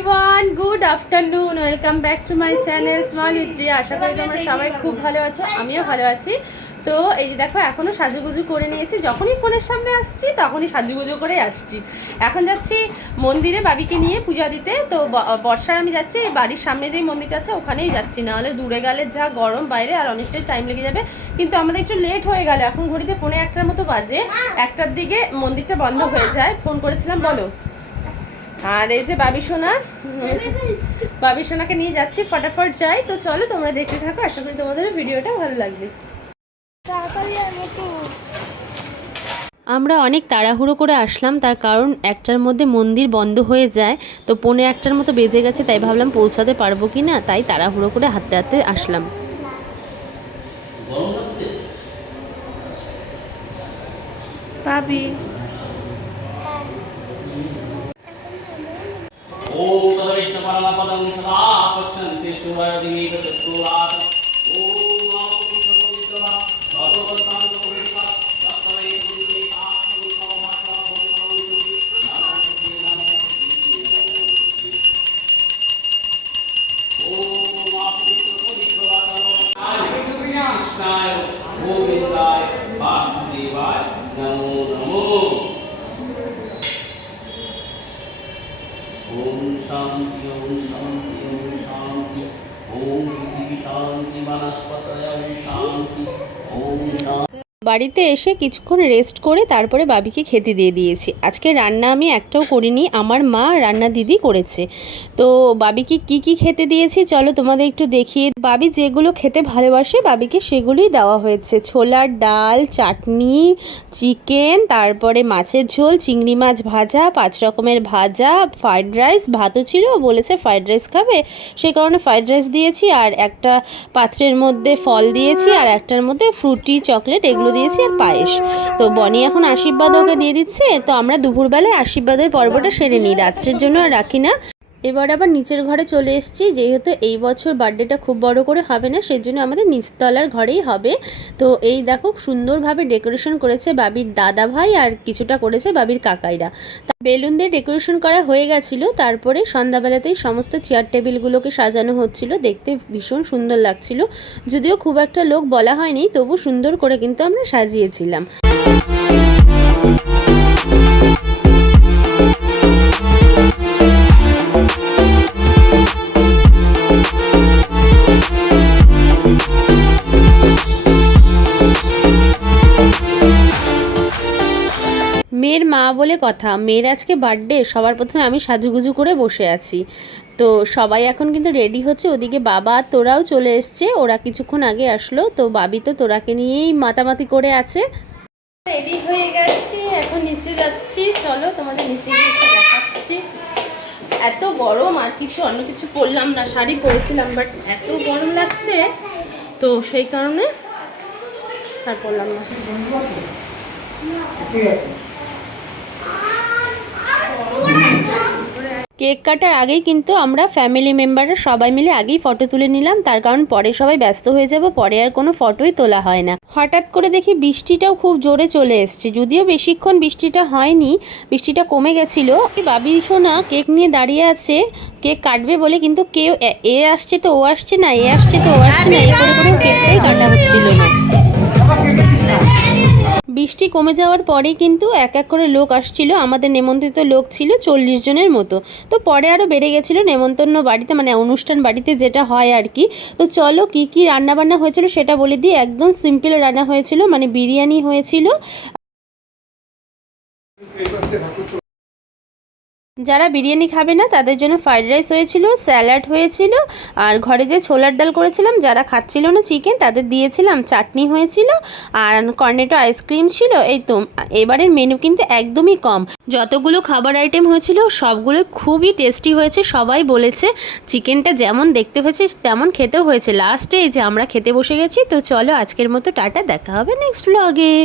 Everyone, good afternoon. Welcome back to my channel small history. আশা করি তোমরা সবাই খুব ভালো আছো, আমিও ভালো আছি। তো এই যে দেখো, এখনও সাজুগুজু করে নিয়েছি। যখনই ফোনের সামনে আসছি তখনই সাজুগুজু করে আসছি। এখন যাচ্ছি মন্দিরে বাবিকে নিয়ে পূজা দিতে। তো বর্ষার আমি যাচ্ছি বাড়ির সামনে যেই মন্দিরটা আছে ওখানেই যাচ্ছি, নাহলে দূরে গেলে যা গরম বাইরে আর অনেকটাই টাইম লেগে যাবে। কিন্তু আমাদের একটু লেট হয়ে গেল, এখন ঘড়িতে 1:45 মতো বাজে। 1টার দিকে মন্দিরটা বন্ধ হয়ে যায়। ফোন করেছিলাম, বলো। আর এই যে বাবি সোনাকে নিয়ে যাচ্ছি, ফটাফট যাই। তো চলো তোমরা দেখতে থাকো, আশা করি তোমাদের ভিডিওটা ভালো লাগবে। আমরা অনেক তাড়াহুড়ো করে আসলাম, তার কারণ 1টার মধ্যে মন্দির বন্ধ হয়ে যায়। তো 1:45 মতো বেজে গেছে, তাই ভাবলাম পৌঁছাতে পারবো কি না, তাই তাড়াহুড়ো করে হাঁটতে হাঁটতে আসলাম। ভাবি ओम तदविष्णु परमपदं सदा पश्यन्ति सुवर्णिमेव चतुरात् ओम आपवित्र पवित्रः भगवतां पवित्रः तत्त्वै गुरुते आत्मरूपं मात्रा भवन्तु ओम आपवित्र पवित्रः कृष्णाय गोविन्दाय वासुदेवाय नमो नमो। ओम शांति ओम शांति ओम शांति ओम पृथ्वी शांति वनस्पतय शांति ओम शांति। বাড়িতে এসে কিছুক্ষণ রেস্ট করে তারপরে বাবিকে খেতে দিয়ে দিয়েছি। আজকে রান্না আমি একটাও করিনি, আমার মা রান্না দিদি করেছে। তো বাবিকে কি খেতে দিয়েছি চলো তোমাদের একটু দেখিয়ে। বাবি যেগুলো খেতে ভালোবাসে বাবিকে সেগুলোই দেওয়া হয়েছে। ছোলার ডাল, চাটনি, চিকেন, তারপরে মাছের ঝোল, চিংড়ি মাছ ভাজা, 5 রকমের ভাজা, ফ্রাইড রাইস, ভাতও ছিল, বলেছে ফ্রাইড রাইস খাবে, সেই কারণে ফ্রাইড রাইস দিয়েছি। আর একটা পাত্রের মধ্যে ফল দিয়েছি, আর একটার মধ্যে ফ্রুটি চকলেট এগুলো দিয়েছি, আর পায়েস। তো বনি এখন আশীর্বাদ ওকে দিয়ে দিচ্ছে। তো আমরা দুপুরবেলায় আশীর্বাদের পর্বটা সেরে নিই, রাত্রের জন্য আর রাখি না। এবার আবার নিচের ঘরে চলে এসেছি, যেহেতু এই বছর বার্থডেটা খুব বড় করে হবে না, সেই জন্য আমাদের নিচতলার ঘরেই হবে। তো এই দেখো সুন্দরভাবে ডেকোরেশন করেছে বাবির দাদা ভাই, আর কিছুটা করেছে বাবির কাকাইরা। বেলুন দিয়ে ডেকোরেশন করা হয়ে গেছিলো। তারপরে সন্ধ্যাবেলাতেই সমস্ত চেয়ার টেবিলগুলোকে সাজানো হচ্ছিল, দেখতে ভীষণ সুন্দর লাগছিল। যদিও খুব একটা লোক বলা হয়নি, তবু সুন্দর করে কিন্তু আমরা সাজিয়েছিলাম। মেয়ের মা বলে কথা, মেয়ের আজকে বার্থডে, সবার প্রথমে আমি সাজুগুজু করে বসে আছি। তো সবাই এখন কিন্তু রেডি হচ্ছে। ওদিকে বাবা তোরাও চলে এসছে, ওরা কিছুক্ষণ আগে আসলো। তো বাবি তো তোরাকে নিয়েই মাতামাতি করে আছে। রেডি হয়ে গেছি, এখন নিচে যাচ্ছি। চলো তোমাদের নিচে গিয়ে একটু দেখাচ্ছি। এত গরম, আর অন্য কিছু পরলাম না, শাড়ি পরেছিলাম, বাট এত গরম লাগছে তো সেই কারণে আর পরলাম না। কেক কাটার আগেই কিন্তু আমরা ফ্যামিলি মেম্বাররা সবাই মিলে আগেই ফটো তুলে নিলাম, তার কারণ পরে সবাই ব্যস্ত হয়ে যাব, পরে আর কোনো ফটোই তোলা হয় না। হঠাৎ করে দেখি বৃষ্টিটাও খুব জোরে চলে এসছে, যদিও বেশিক্ষণ বৃষ্টিটা হয়নি, বৃষ্টিটা কমে গেছিলো। বাবি সোনা কেক নিয়ে দাঁড়িয়ে আছে কেক কাটবে বলে, কিন্তু কেউ এ আসছে তো ও আসছে না, এ আসছে তো ও আসছে না, এই করে করে কেকটাই কাটা হচ্ছিল না। বৃষ্টি কমে যাওয়ার পরেই কিন্তু এক এক করে লোক আসছিল। আমাদের নেমন্ত্রিত লোক ছিল 40 জনের মতো। তো পরে আরও বেড়ে গেছিলো নেমন্তন্ন বাড়িতে, মানে অনুষ্ঠান বাড়িতে যেটা হয় আর কি। তো চলো কি রান্নাবান্না হয়েছিল সেটা বলে দিই। একদম সিম্পল রান্না হয়েছিল, মানে বিরিয়ানি হয়েছিল। যারা বিরিয়ানি খাবে না তাদের জন্য ফ্রাইড রাইস হয়েছিল, স্যালাড হয়েছিল, আর ঘরে যে ছোলার ডাল করেছিলাম, যারা খাচ্ছিল না চিকেন তাদের দিয়েছিলাম, চাটনি হয়েছিল, আর কর্নেটো আইসক্রিম ছিল। এই তো এবারের মেনু কিন্তু একদমই কম। যতগুলো খাবার আইটেম হয়েছিল সবগুলো খুবই টেস্টি হয়েছে, সবাই বলেছে। চিকেনটা যেমন দেখতে হয়েছে তেমন খেতেও হয়েছে। লাস্টে এই যে আমরা খেতে বসে গেছি। তো চলো আজকের মতো টাটা, দেখা হবে নেক্সট ব্লগে।